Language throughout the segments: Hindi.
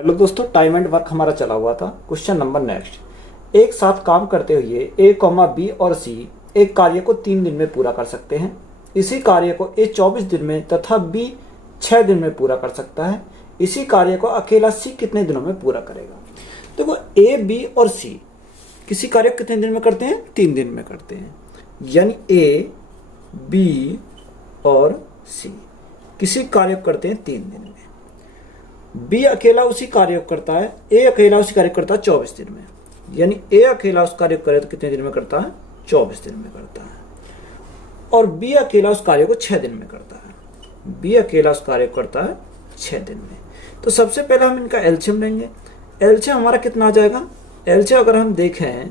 हेलो दोस्तों, टाइम एंड वर्क हमारा चला हुआ था। Question number next. एक साथ काम करते हुए ए, बी और सी एक कार्य को 3 दिन में पूरा कर सकते हैं। इसी कार्य को ए 24 दिन में तथा बी 6 दिन में पूरा कर सकता है। इसी कार्य को अकेला सी कितने दिनों में पूरा करेगा? देखो, ए, बी और सी किसी कार्य को कितने दिन में करते हैं? 3 दिन में करते हैं। यानी ए, बी और सी किसी कार्य को करते हैं 3 दिन में। बी अकेला उसी कार्य को करता है, ए अकेला उसी कार्य को करता है 24 दिन में। यानी ए अकेला उस कार्य को करे तो कितने दिन में करता है? 24 दिन में करता है। और बी अकेला उस कार्य को 6 दिन में करता है। बी अकेला उस कार्य को करता है 6 दिन में। तो सबसे पहले हम इनका एलसीएम लेंगे। एलसीएम हमारा कितना आ जाएगा? एलसीएम अगर हम देखें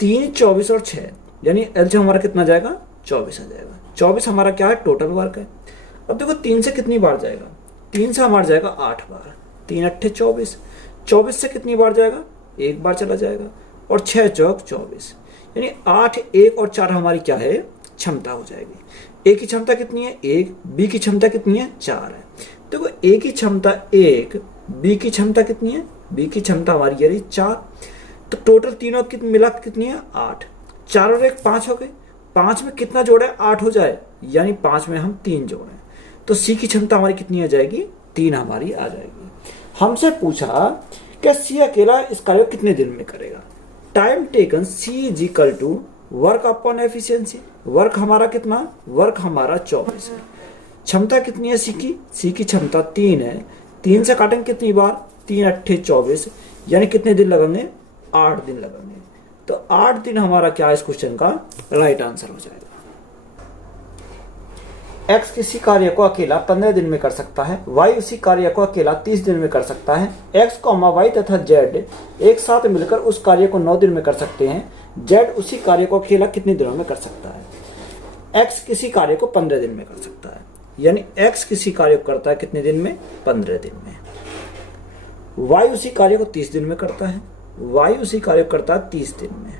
3, 24 और 6, यानी एलसीएम हमारा कितना आ जाएगा? 24 आ जाएगा। 24 हमारा क्या है? टोटल वर्क है। अब देखो 3 से कितनी बार जाएगा? 3 से हमारा जाएगा 8 बार। 3 अट्ठे 24। 24 से कितनी बार जाएगा? 1 बार चला जाएगा। और 6 चौक 24, यानी 8, 1 और 4 हमारी क्या है? क्षमता हो जाएगी। ए की क्षमता कितनी है? 1। बी की क्षमता कितनी है? 4 है। देखो, ए की क्षमता 1, बी की क्षमता कितनी है? बी की क्षमता हमारी यानी 4। तो टोटल तीनों की मिला कितनी है? 8। 4 और 1 5 हो गए। 5 में कितना जोड़े? 8 हो जाए, यानी 5 में हम 3 जोड़े। तो सी की क्षमता हमारी कितनी आ जाएगी? 3 हमारी आ जाएगी। हमसे पूछा कि सी अकेला इस कार्य को कितने दिन में करेगा? Time taken c is equal to work upon efficiency. Work हमारा कितना? वर्क हमारा 24 है। क्षमता कितनी है सी की? सी की क्षमता 3 है। 3 से काटेंगे कितनी बार? 3 अट्ठे 24, यानी कितने दिन लगेंगे? 8 दिन लगेंगे। तो 8 दिन हमारा क्या है इस क्वेश्चन का? राइट आंसर हो जाएगा। एक्स किसी कार्य को अकेला 15 दिन में कर सकता है। वाई उसी कार्य को अकेला 30 दिन में कर सकता है। एक्स, वाई तथा जेड एक साथ मिलकर उस कार्य को 9 दिन में कर सकते हैं। जेड उसी कार्य को अकेला कितने दिनों में कर सकता है? एक्स किसी कार्य को 15 दिन में कर सकता है। यानी एक्स किसी कार्य को करता है कितने दिन में? 15 दिन में। वाई उसी कार्य को 30 दिन में करता है। वाई उसी कार्य को करता है 30 दिन में।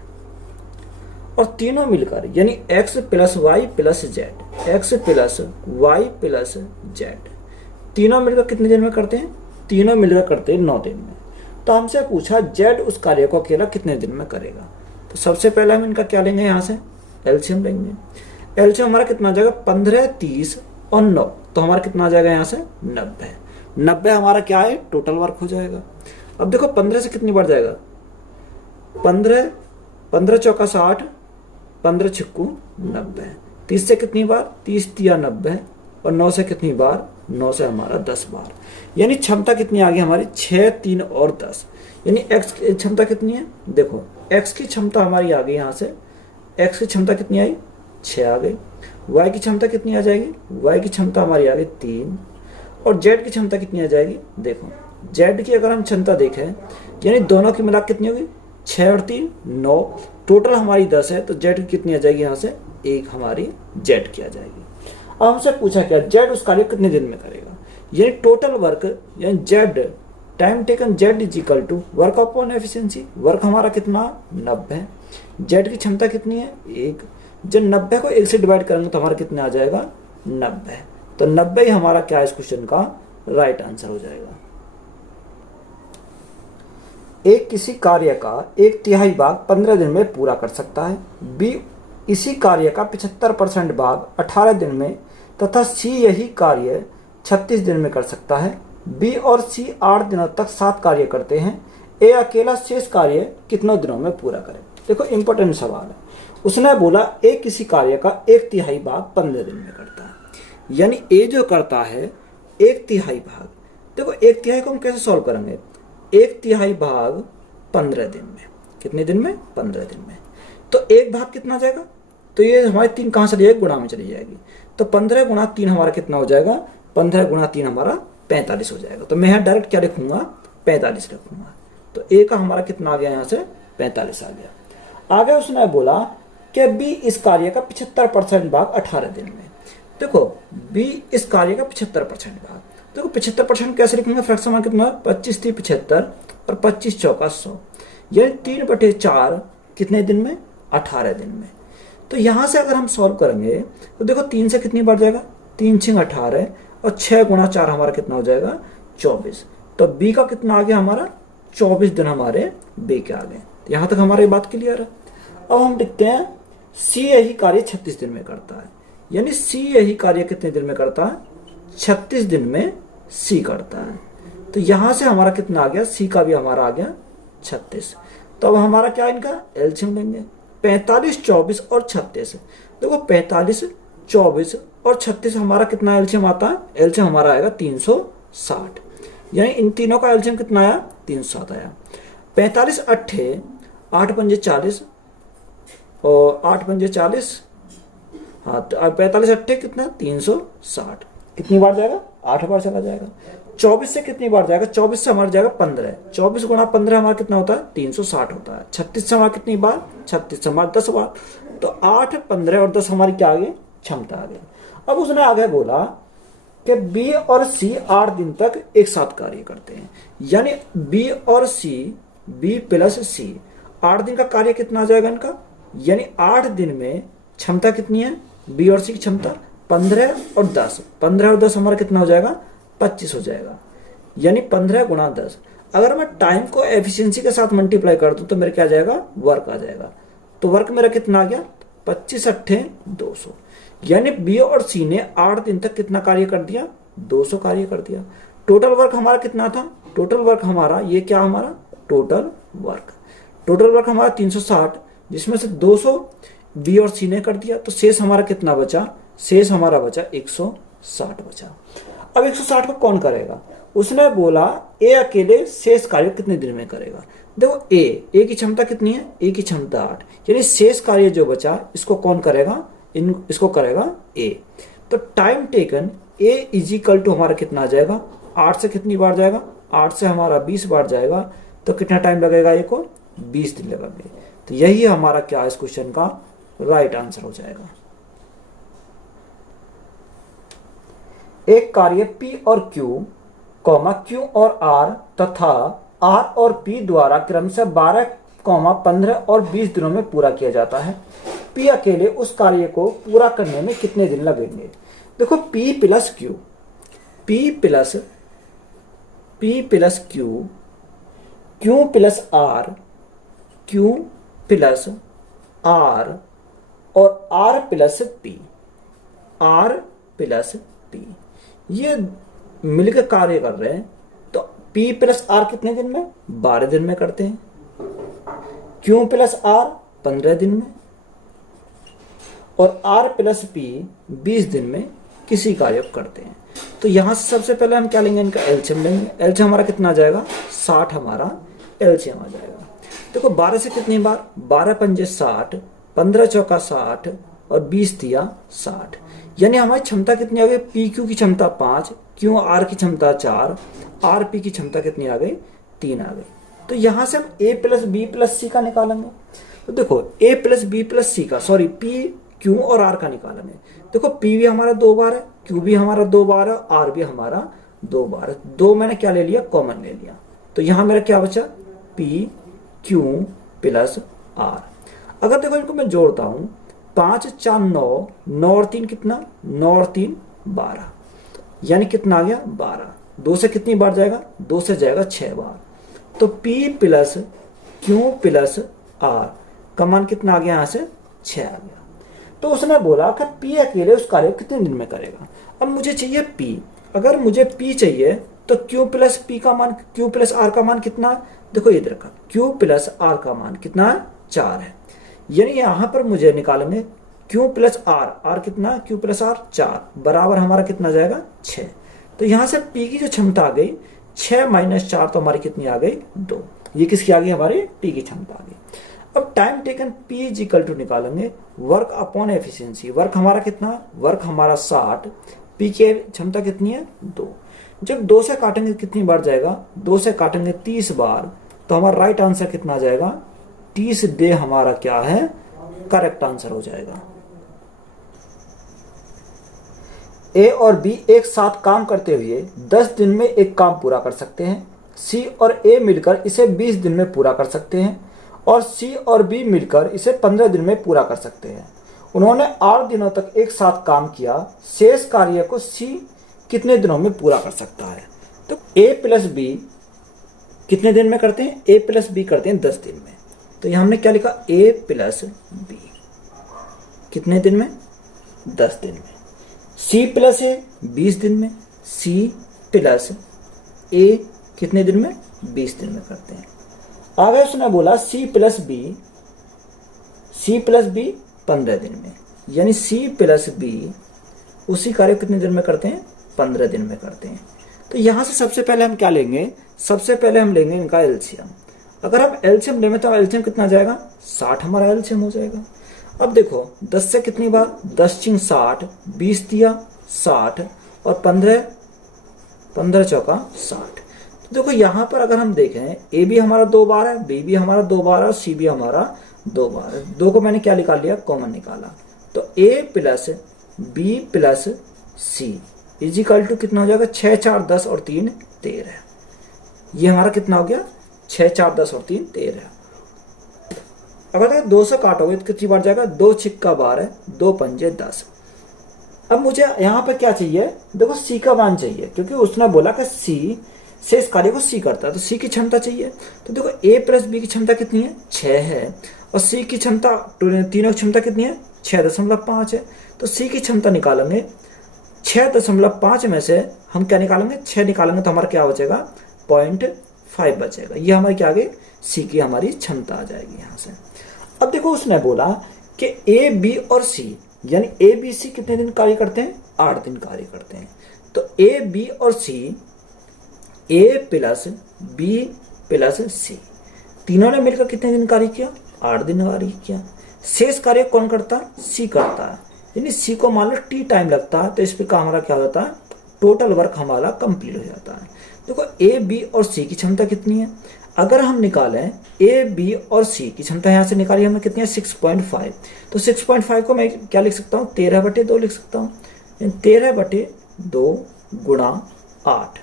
और तीनों मिलकर यानी x plus y plus z, x plus y plus z, तीनों मिलकर कितने दिन में करते हैं? तीनों मिलकर करते हैं 9 दिन में। तो हमसे पूछा जेड उस कार्य को अकेला कितने दिन में करेगा? तो सबसे पहले हम इनका क्या लेंगे? यहाँ से एलसीएम लेंगे। एलसीएम हमारा कितना आ जाएगा? 15, 30 और 9। तो हमारा कितना आ जाएगा यहाँ से? 90। 90 हमारा क्या है? टोटल वर्क हो जाएगा। अब देखो 15 से कितनी बार जाएगा? 15 चौका 60, 15 छिक्कू 90। 30 से कितनी बार? 30 तिया 90। और 9 से कितनी बार? 9 से हमारा 10 बार। यानी क्षमता कितनी आ गई हमारी? 6, 3 और 10। यानी एक्स की क्षमता कितनी है? देखो, एक्स की क्षमता हमारी आ गई यहाँ से। एक्स की क्षमता कितनी आई? 6 आ गई। वाई की क्षमता कितनी आ जाएगी? वाई की क्षमता हमारी आ गई 3। और जेड की क्षमता कितनी आ जाएगी? देखो, जेड की अगर हम क्षमता देखें, यानी दोनों की मिला कितनी होगी? 6 और 3 9। टोटल हमारी 10 है। तो जेड की कितनी आ जाएगी? यहाँ से 1 हमारी जेड की आ जाएगी। अब हमसे पूछा क्या? जेड उस कार्य कितने दिन में करेगा? यानी टोटल वर्क, यानी z time taken z is equal to work upon efficiency. Work हमारा कितना? 90 है। जेड की क्षमता कितनी है? 1। जब 90 को 1 से डिवाइड करेंगे तो हमारा कितना आ जाएगा? 90। तो 90 ही हमारा क्या है इस क्वेश्चन का राइट आंसर हो जाएगा। एक किसी कार्य का 1/3 भाग 15 दिन में पूरा कर सकता है। बी इसी कार्य का 75% भाग 18 दिन में तथा सी यही कार्य 36 दिन में कर सकता है। बी और सी 8 दिनों तक 7 कार्य करते हैं। ए अकेला शेष कार्य कितनों दिनों में पूरा करे? देखो, इंपॉर्टेंट सवाल है। उसने बोला ए किसी कार्य का 1/3 भाग 15 दिन में करता है। यानी ए जो करता है 1/3 भाग, देखो 1/3 को हम कैसे सॉल्व करेंगे? 1/3 भाग 15 दिन में। कितने दिन में? 15 दिन में। तो 1 भाग कितना जाएगा? तो ये हमारी 3 कहाँ चली जाएगी? गुणा में चली जाएगी। तो 15 गुणा 3 हमारा कितना हो जाएगा? 15 गुणा 3 हमारा 45 हो जाएगा। तो मैं यहाँ डायरेक्ट क्या लिखूंगा? 45 लिखूंगा। तो ए का हमारा कितना आ गया? यहाँ से 45 आ गया। आगे उसने बोला कि बी इस कार्य का 75% भाग 18 दिन में। देखो, बी इस कार्य का 75% भाग, देखो 75% कैसे लिखूंगा? फ्रैक्शन में कितना? 25 3 75 और 25 चौका 100, यानी 3/4 कितने दिन में? 18 दिन में। तो यहां से अगर हम सॉल्व करेंगे तो देखो 3 से कितनी बार जाएगा? 3 6 18 और 6 गुणा 4 हमारा कितना हो जाएगा? 24। तो बी का कितना आ गया हमारा 24 दिन हमारे बी के आ गए। यहां तक हमारी बात क्लियर है। अब हम लिखते हैं सी यही कार्य 36 दिन में करता है, यानी सी यही कार्य कितने दिन में करता है 36 दिन में सी करता है। तो यहां से हमारा कितना आ गया, सी का भी हमारा आ गया 36। तो अब हमारा क्या इनका एलसीएम लेंगे 45, 24 और 36। देखो 45, 24 और 36 हमारा कितना एलसीएम आता है, एलसीएम हमारा आएगा 360, यानी इन तीनों का एलसीएम कितना आया 307 आया। 45 अट्ठे 8 पंजे 40 और 8 पंजे 40, हाँ तो 45 अट्ठे कितना 360, कितनी बार जाएगा 8 बार चला जाएगा। 24 से कितनी बार जाएगा, 24 से हमारा जाएगा 15, 24 गुणा 15 हमारा कितना होता है 360 होता है। 36 से हमारा कितनी बार, 36 से हमारा 10 बार, तो 8, 15 और 10 हमारी क्या आ गई क्षमता आ गई। अब उसने आगे बोला कि बी और सी 8 दिन तक एक साथ कार्य करते हैं, यानी बी और सी, बी प्लस सी 8 दिन का कार्य कितना आ जाएगा इनका, यानी 8 दिन में क्षमता कितनी है बी और सी की क्षमता 15 और 10, 15 और 10 हमारा कितना हो जाएगा 25 हो जाएगा, यानी 15 गुणा 10। अगर मैं टाइम को एफिशिएंसी के साथ मल्टीप्लाई कर दूं तो मेरे क्या आ जाएगा वर्क आ जाएगा। तो वर्क मेरा कितना आ गया 25 अट्ठे 200, यानी बी और सी ने 8 दिन तक कितना कार्य कर दिया 200 कार्य कर दिया। टोटल वर्क हमारा कितना था, टोटल वर्क हमारा ये क्या हमारा टोटल वर्क हमारा 360, जिसमें से 200 बी और सी ने कर दिया, तो शेष हमारा कितना बचा, शेष हमारा बचा 160 बचा। अब 160 को कौन करेगा, उसने बोला ए अकेले शेष कार्य कितने दिन में करेगा। देखो ए की क्षमता कितनी है, ए की क्षमता 8, यानी शेष कार्य जो बचा इसको कौन करेगा, इसको करेगा ए। तो time taken a is equal to हमारा कितना आ जाएगा 8 से कितनी बार जाएगा, 8 से हमारा 20 बार जाएगा, तो कितना टाइम लगेगा ए को 20 दिन लगेंगे। तो यही हमारा क्या इस क्वेश्चन का राइट आंसर हो जाएगा। एक कार्य P और Q, Q और R तथा R और P द्वारा क्रमशः 12, 15 और 20 दिनों में पूरा किया जाता है। P अकेले उस कार्य को पूरा करने में कितने दिन लगेंगे। देखो P plus Q, P plus Q, Q plus R, Q plus R और R plus P, R plus P, ये मिलकर कार्य कर रहे हैं। तो P प्लस R कितने दिन में 12 दिन में करते हैं, Q प्लस R 15 दिन में और R प्लस P 20 दिन में किसी कार्य को करते हैं। तो यहां से सबसे पहले हम क्या लेंगे, इनका एलसीएम लेंगे। एलसीएम हमारा कितना आ जाएगा 60 हमारा एलसीएम आ जाएगा। देखो 12 से कितनी बार, 12 पंजे 60, 15 चौका 60 और 20 दिया 60, यानी हमारी क्षमता कितनी आ गई, पी क्यू की क्षमता 5, क्यू आर की क्षमता 4, आर पी की क्षमता कितनी आ गई 3 आ गई। तो यहां से हम ए प्लस बी प्लस सी का निकालेंगे। तो देखो ए प्लस बी प्लस सी का, सॉरी पी क्यू और आर का निकालेंगे। देखो पी भी हमारा 2 बार है, क्यू भी हमारा 2 बार है, आर भी हमारा 2 बार है। 2 मैंने क्या ले लिया कॉमन ले लिया, तो यहां मेरा क्या बचा पी क्यू प्लस आर। अगर देखो इनको मैं जोड़ता हूं 5 4 9, 9 और 3 कितना, 9 और 3 12, यानी कितना आ गया 12। 2 से कितनी बार जाएगा, 2 से जाएगा 6 बार। तो P plus Q plus R का मान कितना आ गया, यहां से 6 आ गया। तो उसने बोला कि P अकेले उस कार्य को कितने दिन में करेगा। अब मुझे चाहिए P, अगर मुझे P चाहिए तो Q प्लस P का मान, Q प्लस R का मान कितना है, देखो ये देखा Q प्लस R का मान कितना है 4 है, यानी यहां पर मुझे निकालेंगे Q प्लस R, R कितना Q प्लस R 4 बराबर हमारा कितना जाएगा 6। तो यहां से P की जो क्षमता आ गई 6 माइनस 4, तो हमारी कितनी आ गई 2। ये किसकी आ गई, हमारी T की क्षमता आ गई। अब time taken P is equal to निकालेंगे वर्क अपॉन एफिशिएंसी। वर्क हमारा कितना, वर्क हमारा 60, P की क्षमता कितनी है 2। जब 2 से काटेंगे कितनी बार जाएगा, 2 से काटेंगे 30 बार, तो हमारा राइट आंसर कितना जाएगा 30 डे हमारा क्या है करेक्ट आंसर हो जाएगा। ए और बी एक साथ काम करते हुए 10 दिन में एक काम पूरा कर सकते हैं। सी और ए मिलकर इसे 20 दिन में पूरा कर सकते हैं और सी और बी मिलकर इसे 15 दिन में पूरा कर सकते हैं। उन्होंने 8 दिनों तक एक साथ काम किया, शेष कार्य को सी कितने दिनों में पूरा कर सकता है। तो ए प्लस बी कितने दिन में करते हैं? ए प्लस बी करते हैं 10 दिन में। तो यहां हमने क्या लिखा? ए प्लस बी कितने दिन में? 10 दिन में। सी प्लस ए 20 दिन में। सी प्लस ए कितने दिन में? 20 दिन में करते हैं। आगे उसने बोला सी प्लस बी 15 दिन में, यानी सी प्लस बी उसी कार्य कितने दिन में करते हैं? 15 दिन में करते हैं। तो यहां से सबसे पहले हम क्या लेंगे? सबसे पहले हम लेंगे इनका एलसीएम। अगर हम एलसीएम लेंगे तो एलसीएम कितना जाएगा? 60 हमारा एलसीएम हो जाएगा। अब देखो 10 से कितनी बार? 10 चिंग 60, 20 दिया 60 और 15 चौका 60। तो देखो यहां पर अगर हम देखें ए भी हमारा 2 बार है, बी भी हमारा 2 बार है और सी भी हमारा 2 बार है। 2 को मैंने क्या निकाल लिया? कॉमन निकाला। तो A plus B plus C equal to कितना हो जाएगा? 6 4 10 और 3 13। ये हमारा कितना हो गया? 6 4 10 और 3 13। अगर 2 से काटोगे तो कितनी बार जाएगा? 2 छिक्का 12, 2 पंजे 10। अब मुझे यहाँ पे क्या चाहिए? देखो सी का मान चाहिए, क्योंकि उसने बोला कि सी से इस कार्य को सी करता है, तो सी की क्षमता चाहिए। तो देखो ए प्लस बी की क्षमता कितनी है? 6 है और सी की क्षमता, तीनों की क्षमता कितनी है? 6.5 है। तो सी की क्षमता निकालेंगे 6.5 में से हम क्या निकालेंगे? 6 निकालेंगे तो हमारा क्या बचेगा? 0.5 बचेगा। ये हमारी क्या आ गई? सी की हमारी क्षमता आ जाएगी यहाँ से। अब देखो उसने बोला कि ए बी और सी यानी ए बी सी कितने दिन कार्य करते हैं? 8 दिन कार्य करते हैं। तो ए बी और सी, ए प्लस बी प्लस सी तीनों ने मिलकर कितने दिन कार्य किया? 8 दिन कार्य किया। शेष कार्य कौन करता? सी करता है। यानी सी को मान लो टी टाइम लगता है, तो इस पर हमारा क्या होता है? टोटल वर्क हमारा कंप्लीट हो जाता है। देखो ए बी और सी की क्षमता कितनी है? अगर हम निकालें ए बी और सी की क्षमता यहां से निकाली हमने कितनी है? 6.5। तो 6.5 को मैं क्या लिख सकता हूँ? 13/2 लिख सकता हूँ। 13/2 गुणा 8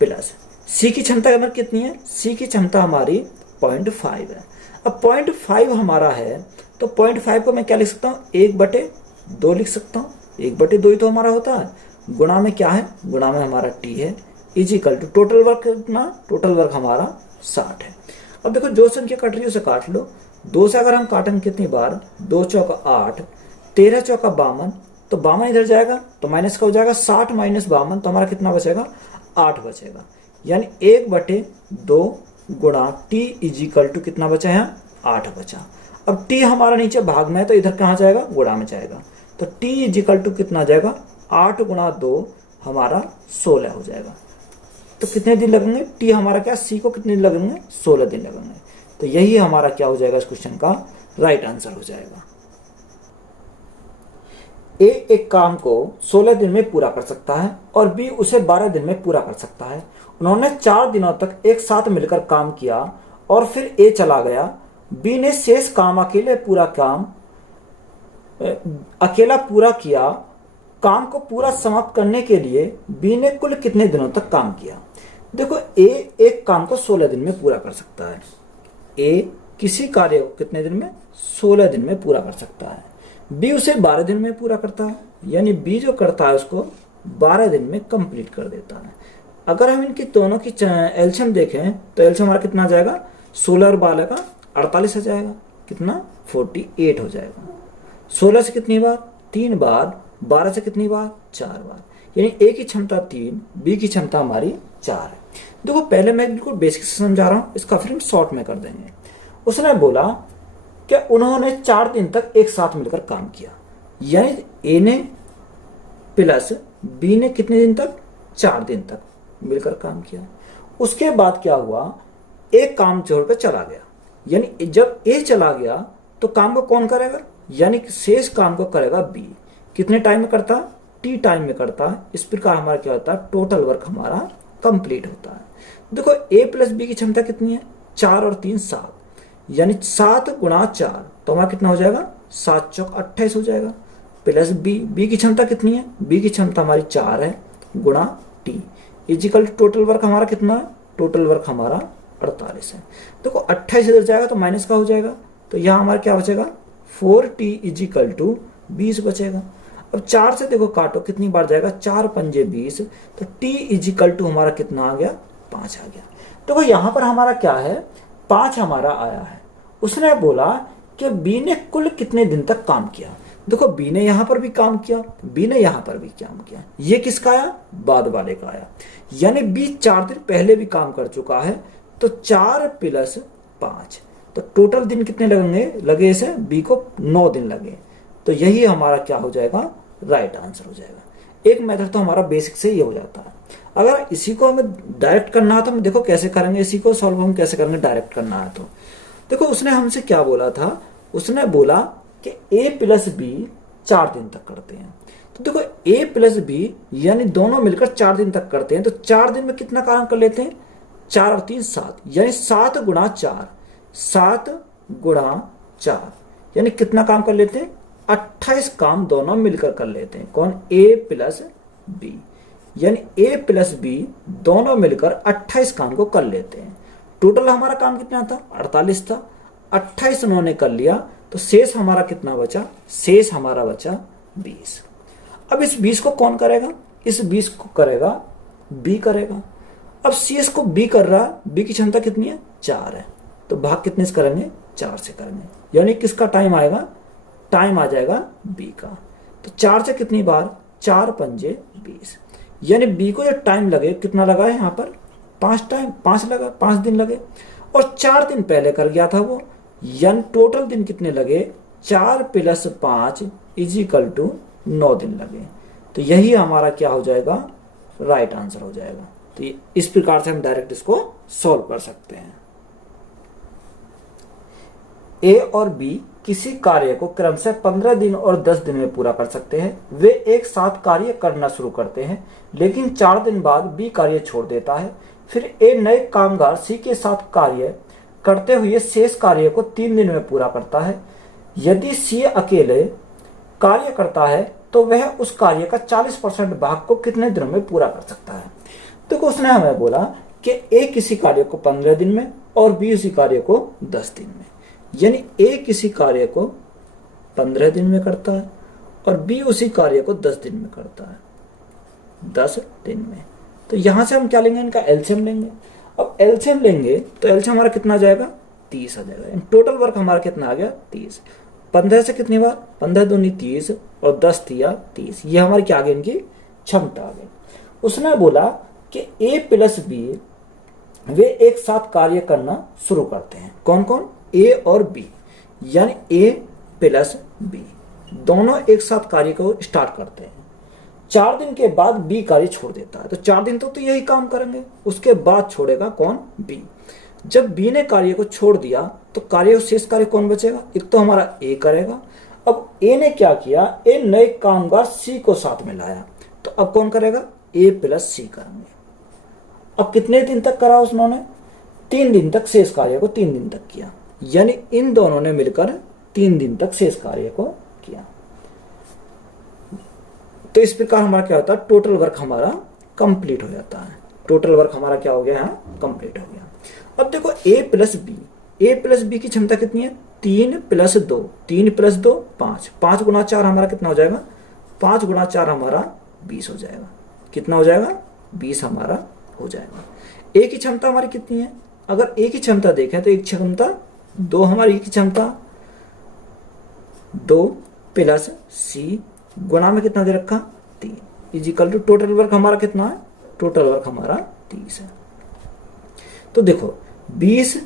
प्लस सी की क्षमता हमारी कितनी है? सी की क्षमता हमारी 0.5 है। अब 0.5 हमारा है तो 0.5 को मैं क्या लिख सकता हूँ? 1/2 लिख सकता हूँ। 1/2 ही तो हमारा होता है। गुणा में क्या है? गुणा में हमारा टी है इजिकल टू टोटल वर्क कितना? टोटल वर्क हमारा 60 है। अब देखो जो संख्या कट रही है उसे काट लो। 2 से अगर हम काटेंगे कितनी बार? 2 चौका 8, 13 चौका 52, तो 52 इधर जाएगा तो माइनस का हो जाएगा। 60 माइनस 52 तो हमारा कितना बचेगा? 8 बचेगा। यानी 1/2 गुणा टी इजिकल टू कितना बचा है? 8 बचा। अब टी हमारा नीचे भाग में है तो इधर कहाँ जाएगा? गुणा में जाएगा। तो टी इजिकल टू कितना जाएगा? 8 गुणा 2 हमारा 16 हो जाएगा। तो कितने दिन लगेंगे? टी हमारा क्या? सी को कितने दिन लगेंगे? 16 दिन लगेंगे। तो यही हमारा क्या हो जाएगा? इस क्वेश्चन का राइट आंसर हो जाएगा। ए एक काम को 16 दिन में पूरा कर सकता है और बी उसे 12 दिन में पूरा कर सकता है। उन्होंने 4 दिनों तक एक साथ मिलकर काम किया और फिर ए चला गया। बी ने शेष काम अकेला पूरा किया। काम को पूरा समाप्त करने के लिए बी ने कुल कितने दिनों तक काम किया? देखो ए एक काम को 16 दिन में पूरा कर सकता है। ए किसी कार्य को कितने दिन में? 16 दिन में पूरा कर सकता है। बी उसे 12 दिन में पूरा करता है, यानी बी जो करता है उसको 12 दिन में कंप्लीट कर देता है। अगर हम इनकी दोनों की एलसीएम देखें तो एलसीएम हमारा कितना जाएगा? 16 और 12 का 48 हो जाएगा। कितना? 48 हो जाएगा। 16 से कितनी बार? 3 बार। 12 से कितनी बार? 4 बार। यानी ए की क्षमता 3, बी की क्षमता हमारी 4 है। देखो पहले मैं बिल्कुल बेसिक से समझा रहा हूं, इसका फिर हम शॉर्ट में कर देंगे। उसने बोला कि उन्होंने 4 दिन तक एक साथ मिलकर काम किया, यानी ए ने प्लस बी ने कितने दिन तक? 4 दिन तक मिलकर काम किया। उसके बाद क्या हुआ? एक काम छोड़कर चला गया, यानी जब ए चला गया तो काम को कौन करेगा? यानी शेष काम को करेगा बी। कितने टाइम में करता? टी टाइम में करता। इस प्रकार हमारा क्या होता है? टोटल वर्क हमारा कंप्लीट होता है। देखो ए प्लस बी की क्षमता कितनी है? 4 और 3 7, यानी 7 गुणा 4 तो हमारा कितना हो जाएगा? 7 चौक 28 हो जाएगा। प्लस बी की क्षमता कितनी है? बी की क्षमता हमारी 4 है गुणा टी इजिकल टोटल वर्क हमारा कितना है? टोटल वर्क हमारा 48 है। देखो 28 इधर जाएगा तो माइनस का हो जाएगा, तो यहाँ हमारा क्या बचेगा? 4t इजिकल टू 20 बचेगा। अब 4 से देखो काटो कितनी बार जाएगा, 4 पंजे 20, तो t इजिकल टू हमारा कितना आ गया, 5 आ गया। देखो यहां पर हमारा क्या है, 5 हमारा आया है। उसने बोला कि बी ने कुल कितने दिन तक काम किया। देखो बी ने यहां पर भी काम किया, बी ने यहां पर भी काम किया, ये किसका आया, बाद वाले का आया, यानी बी 4 दिन पहले भी काम कर चुका है। तो 4 + 5, तो टोटल दिन कितने लगे इसे, बी को 9 दिन लगे। तो यही हमारा क्या हो जाएगा, राइट आंसर हो जाएगा। एक मेथड तो हमारा बेसिक से ये हो जाता है। अगर इसी को हमें डायरेक्ट करना है तो हम देखो कैसे करेंगे, इसी को सॉल्व हम कैसे करेंगे, डायरेक्ट करना है तो देखो उसने हमसे क्या बोला था, उसने बोला कि a + b 4 दिन तक करते हैं। तो देखो a + b यानी दोनों मिलकर 4 दिन तक करते हैं, तो 4 दिन में कितना काम कर लेते हैं, 4 और 3 7, यानी 7 × 4, 7 × 4 यानी कितना काम कर लेते हैं, 28 काम दोनों मिलकर कर लेते हैं। कौन, a + b, यानी a + b दोनों मिलकर 28 काम को कर लेते हैं। टोटल हमारा काम कितना था, 48 था, 28 उन्होंने कर लिया, तो शेष हमारा कितना बचा, शेष हमारा बचा 20। अब इस 20 को कौन करेगा, इस 20 को करेगा b करेगा। अब शेष को b कर रहा, b की क्षमता कितनी है, 4 है, तो भाग कितने से करेंगे, 4 से करेंगे, यानी किसका टाइम आएगा, टाइम आ जाएगा b का। तो 4 से कितनी बार, 4 पंजे 20, यानी b को जो टाइम लगे कितना लगा है यहाँ पर, 5 लगा, 5 दिन लगे, और 4 दिन पहले कर गया था वो, यानी टोटल दिन कितने लगे, 4 + 5 = 9 दिन लगे। तो यही हमारा क्या हो जाएगा, राइट आंसर हो जाएगा। तो इस प्रकार से हम डायरेक्ट इसको सॉल्व कर सकते हैं। ए और बी किसी कार्य को क्रम से 15 दिन और 10 दिन में पूरा कर सकते हैं। वे एक साथ कार्य करना शुरू करते हैं, लेकिन 4 दिन बाद बी कार्य छोड़ देता है। फिर ए नए कामगार सी के साथ कार्य करते हुए शेष कार्य को 3 दिन में पूरा करता है। यदि सी अकेले कार्य करता है तो वह उस कार्य का 40% भाग को कितने दिनों में पूरा कर सकता है। तो उसने हमें बोला कि ए किसी कार्य को 15 दिन में और बी उसी कार्य को 10 दिन में, यानी ए किसी कार्य को 15 दिन में करता है और बी उसी कार्य को 10 दिन में करता है, 10 दिन में। तो यहां से हम क्या लेंगे, इनका एलसीएम लेंगे। अब एलसीएम लेंगे तो एलसीएम हमारा कितना आ जाएगा, 30 आ जाएगा। टोटल वर्क हमारा कितना आ गया, 30। 15 से कितनी बार, 15 दूनी 30 और 10 दिया 30, ये हमारी क्या आ गई, इनकी क्षमता आ गई। उसने बोला कि ए + बी वे एक साथ कार्य करना शुरू करते हैं। कौन कौन, ए और बी, यानी ए + बी दोनों एक साथ कार्य को स्टार्ट करते हैं। 4 दिन के बाद बी कार्य छोड़ देता है, तो 4 दिन तो यही काम करेंगे, उसके बाद छोड़ेगा कौन, बी। जब बी ने कार्य को छोड़ दिया तो कार्य शेष कार्य कौन बचेगा, एक तो हमारा ए करेगा। अब ए ने क्या किया, ए नए कामगार सी को साथ में लाया, तो अब कौन करेगा, ए + सी करेंगे। अब कितने दिन तक करा उन्होंने, 3 दिन तक शेष कार्य को 3 दिन तक किया, यानी इन दोनों ने मिलकर 3 दिन तक शेष कार्य को किया। तो इस प्रकार हमारा क्या होता है, टोटल वर्क हमारा कंप्लीट हो जाता है। टोटल वर्क हमारा क्या हो गया है, कंप्लीट हो गया। अब देखो ए + बी, ए + बी की क्षमता कितनी है, 3 + 2, 3 + 2 5, 5 × 4 हमारा कितना हो जाएगा, 5 × 4 हमारा 20 हो जाएगा। कितना हो जाएगा, 20 हमारा हो जाएगा। ए की क्षमता हमारी कितनी है, अगर ए की क्षमता देखें तो एक क्षमता 2 हमारी की क्षमता 2 + सी गुणा में कितना दे रखा, 3 = टोटल वर्क हमारा कितना है, टोटल वर्क हमारा 30 है। तो देखो 20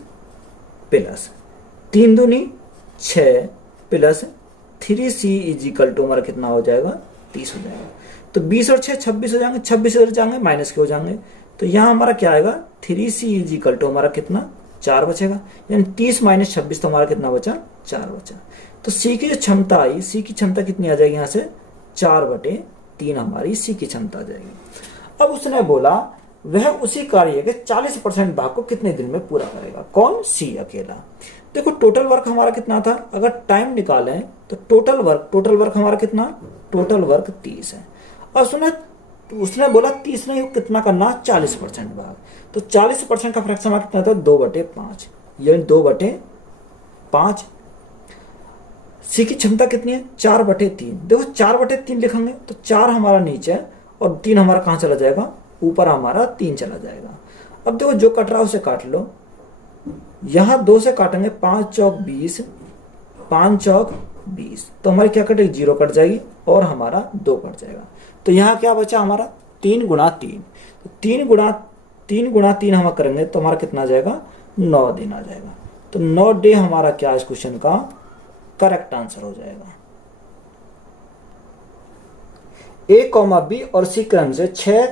+ 3 दूनी 6 + 3c = हमारा कितना हो जाएगा, 30 हो जाएगा। तो 20 और 6 26 हो जाएंगे, 26 इधर जाएंगे माइनस के हो जाएंगे, तो यहाँ हमारा क्या आएगा, 3c = हमारा कितना, 4 बचेगा, यानी 30 - 26 तो हमारा कितना बचा, 4 बचा। तो सी की जो क्षमता आई, सी की क्षमता कितनी आ जाएगी यहाँ से, 4/3 हमारी सी की क्षमता आ जाएगी। अब उसने बोला वह उसी कार्य के 40% भाग को कितने दिन में पूरा करेगा, कौन, सी अकेला। देखो टोटल वर्क हमारा कितना था, अगर टाइम निकालें तो टोटल वर्क हमारा कितना, टोटल वर्क 30 है। और उसने बोला 30 नहीं कितना करना, 40% भाग। तो 40% का फ्रैक्शन हमारा कितना था, 2/5, यानी 2/5। सी की क्षमता कितनी है 4/3। देखो 4/3 लिखेंगे तो 4 हमारा नीचे है और 3 हमारा कहाँ चला जाएगा, ऊपर हमारा 3 चला जाएगा। अब देखो जो कट रहा है उसे काट लो, यहाँ 2 से काटेंगे 5 चौक 20, 5 चौक 20, तो हमारी क्या कटेगी 0 कट जाएगी और हमारा 2 कट जाएगा। तो यहाँ क्या बचा हमारा 3 गुणा 3, 3 गुणा 3 हम करेंगे तो हमारा कितना आ जाएगा 9 दिन आ जाएगा। तो 9 डे हमारा क्या इस क्वेश्चन का करेक्ट आंसर हो जाएगा। ए कॉमा बी और सी क्रम से 6,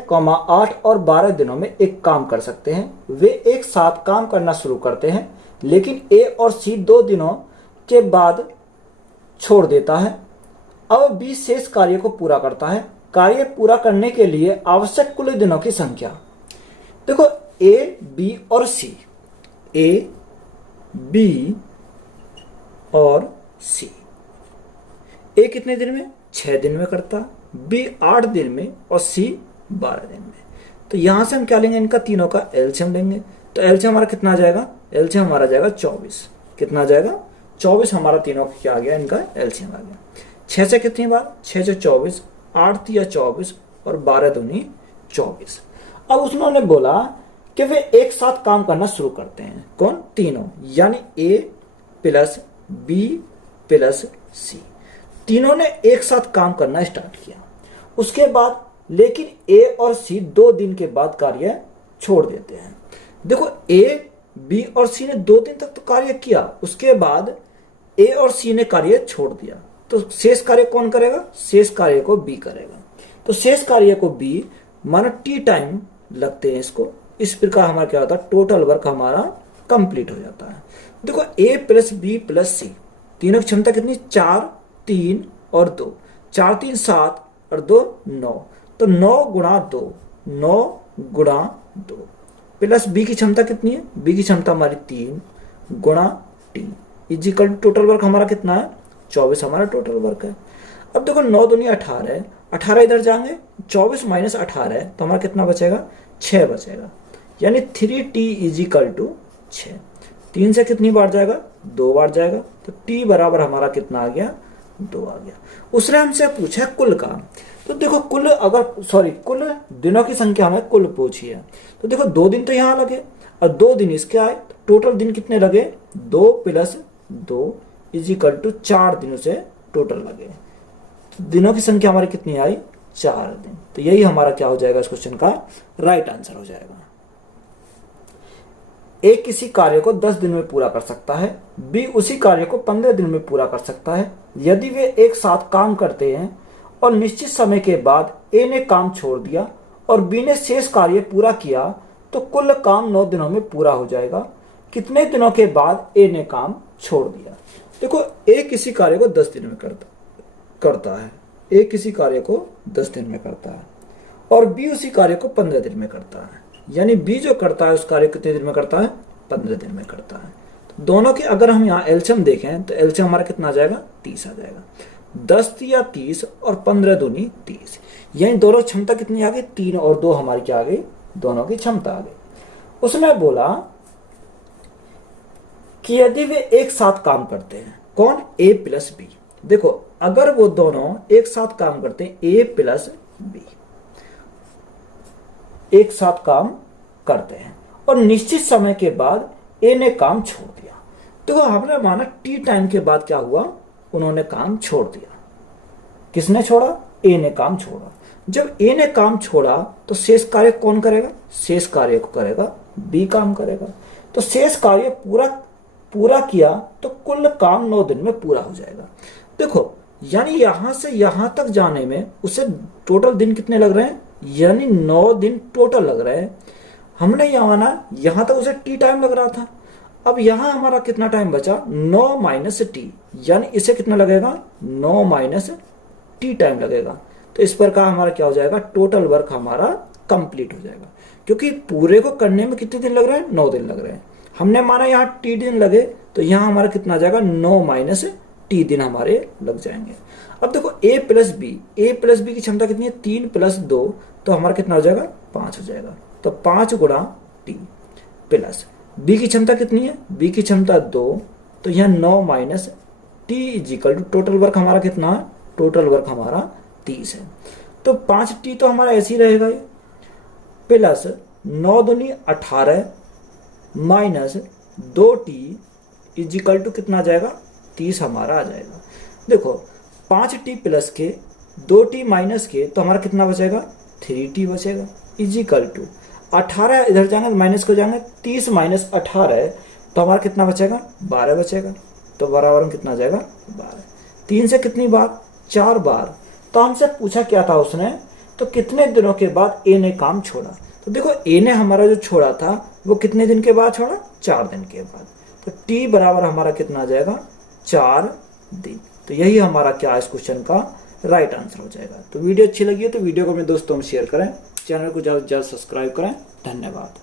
8 और 12 दिनों में एक काम कर सकते हैं। वे एक साथ काम करना शुरू करते हैं, लेकिन ए और सी 2 दिनों के बाद छोड़ देता है। अब बी शेष कार्य को पूरा करता है। कार्य पूरा करने के लिए आवश्यक कुल दिनों की संख्या। देखो ए, बी और सी, ए, बी और सी, ए कितने दिन में 6 दिन में करता, बी 8 दिन में और सी 12 दिन में। तो यहां से हम क्या लेंगे, इनका तीनों का एलसीएम लेंगे। तो एलसीएम हमारा कितना आ जाएगा, एलसीएम हमारा जाएगा 24। कितना आ जाएगा 24 हमारा तीनों का क्या आ गया, इनका एलसीएम आ गया। 6 से कितनी बार, 6 से 24, 8 तिया 24 और 12 दूनी 24। अब उन्होंने बोला कि वे एक साथ काम करना शुरू करते हैं। कौन, तीनों, यानी ए प्लस बी प्लस सी, तीनों ने एक साथ काम करना स्टार्ट किया। उसके बाद लेकिन ए और सी 2 दिन के बाद कार्य छोड़ देते हैं। देखो ए, बी और सी ने 2 दिन तक तो कार्य किया, उसके बाद ए और सी ने कार्य छोड़ दिया। तो शेष कार्य कौन करेगा, शेष कार्य को बी करेगा। तो शेष कार्य को बी माना टी टाइम लगते हैं इसको। इस प्रकार हमारा क्या होता है, टोटल वर्क हमारा कंप्लीट हो जाता है। देखो ए प्लस बी प्लस सी, तीनों की क्षमता कितनी, 4, 3 और 2, 4 3 7 और 2 9। तो 9 गुणा 2, 9 गुणा 2 प्लस बी की क्षमता कितनी है, बी की क्षमता हमारी 3 गुणा टी इजिकल टोटल वर्क हमारा कितना है 24 हमारा टोटल वर्क है। अब देखो 9 दूनी 18 है, 18 इधर जाएंगे, 24 माइनस 18 है तो हमारा कितना बचेगा 6 बचेगा, यानी 3t इजिकल टू 6। 3 से कितनी बार जाएगा, 2 बार जाएगा। तो t बराबर हमारा कितना आ गया, 2 आ गया। उसने हमसे पूछा कुल का, तो देखो कुल कुल दिनों की संख्या हमें कुल पूछी है। तो देखो 2 दिन तो यहाँ लगे और 2 दिन इसके आए, तो टोटल दिन कितने लगे, 2 प्लस 2 इजिकल टू 4 दिनों से टोटल लगे। तो दिनों की संख्या हमारी कितनी आई, 4 दिन। तो यही हमारा क्या हो जाएगा इस क्वेश्चन का राइट आंसर हो जाएगा। ए किसी कार्य को 10 दिन में पूरा कर सकता है, बी उसी कार्य को 15 दिन में पूरा कर सकता है। यदि वे एक साथ काम करते हैं और निश्चित समय के बाद ए ने काम छोड़ दिया और बी ने शेष कार्य पूरा किया तो कुल काम 9 दिनों में पूरा हो जाएगा। कितने दिनों के बाद ए ने काम छोड़ दिया। देखो ए किसी कार्य को 10 दिन में करता है, ए किसी कार्य को 10 दिन में करता है और बी उसी कार्य को 15 दिन में करता है, यानी बी जो करता है उस कार्य कितने दिन में करता है, 15 दिन में करता है। तो दोनों की अगर हम यहाँ एलसीएम देखें तो एलसीएम हमारा कितना आ जाएगा, 30 आ जाएगा। 10 या 30 और 15 दूनी 30, यानी दोनों क्षमता कितनी आ गई, 3 और 2 हमारी क्या आ गई, दोनों की क्षमता आ गई। उसने बोला कि यदि वे एक साथ काम करते हैं, कौन, ए प्लस बी। देखो अगर वो दोनों एक साथ काम करते हैं, ए प्लस बी एक साथ काम करते हैं और निश्चित समय के बाद ए ने काम छोड़ दिया, तो हमने माना टी टाइम के बाद क्या हुआ, उन्होंने काम छोड़ दिया। किसने छोड़ा, ए ने काम छोड़ा। जब ए ने काम छोड़ा तो शेष कार्य कौन करेगा, शेष कार्य को करेगा बी काम करेगा। तो शेष कार्य पूरा किया तो कुल काम 9 दिन में पूरा हो जाएगा। देखो यानी यहां से यहां तक जाने में उसे टोटल दिन कितने लग रहे हैं, यानी 9 दिन टोटल लग रहे हैं। हमने यहां तक उसे टी टाइम लग रहा था। अब यहां हमारा कितना टाइम बचा, 9 माइनस टी, यानी इसे कितना लगेगा, 9 माइनस टी टाइम लगेगा। तो इस प्रकार हमारा क्या हो जाएगा, टोटल वर्क हमारा कंप्लीट हो जाएगा। क्योंकि पूरे को करने में कितने दिन लग रहे हैं, 9 दिन लग रहे हैं। हमने माना यहाँ टी दिन लगे तो यहाँ हमारा कितना आ जाएगा, 9 माइनस टी दिन हमारे लग जाएंगे। अब देखो ए प्लस बी की क्षमता कितनी है, 3 प्लस 2, तो हमारा कितना हो जाएगा, 5 हो जाएगा। तो 5 गुणा टी प्लस बी की क्षमता कितनी है, बी की क्षमता 2, तो यहाँ 9 minus t is equal to total work हमारा कितना है, टोटल वर्क हमारा 30 है। तो 5t तो हमारा ऐसे ही रहेगा ये, प्लस 9 दूनी 18 minus 2t is equal to कितना आ जाएगा, 30 हमारा आ जाएगा। देखो 5t प्लस के 2t माइनस के तो हमारा कितना बचेगा, 3t बचेगा, इज इक्वल टू 18 इधर जाएंगे माइनस को जाएंगे, 30 माइनस 18 तो हमारा कितना बचेगा, 12 बचेगा। तो बराबर में कितना आ जाएगा, 12। 3 से कितनी बार, 4 बार। तो हमसे पूछा क्या था उसने, तो कितने दिनों के बाद ए ने काम छोड़ा। तो देखो ए ने हमारा जो छोड़ा था वो कितने दिन के बाद छोड़ा, 4 दिन के बाद। तो टी बराबर हमारा कितना आ जाएगा, 4 दिन। तो यही हमारा क्या है इस क्वेश्चन का राइट आंसर हो जाएगा। तो वीडियो अच्छी लगी है तो वीडियो को अपने दोस्तों में शेयर करें, चैनल को ज़्यादा से ज़्यादा सब्सक्राइब करें। धन्यवाद।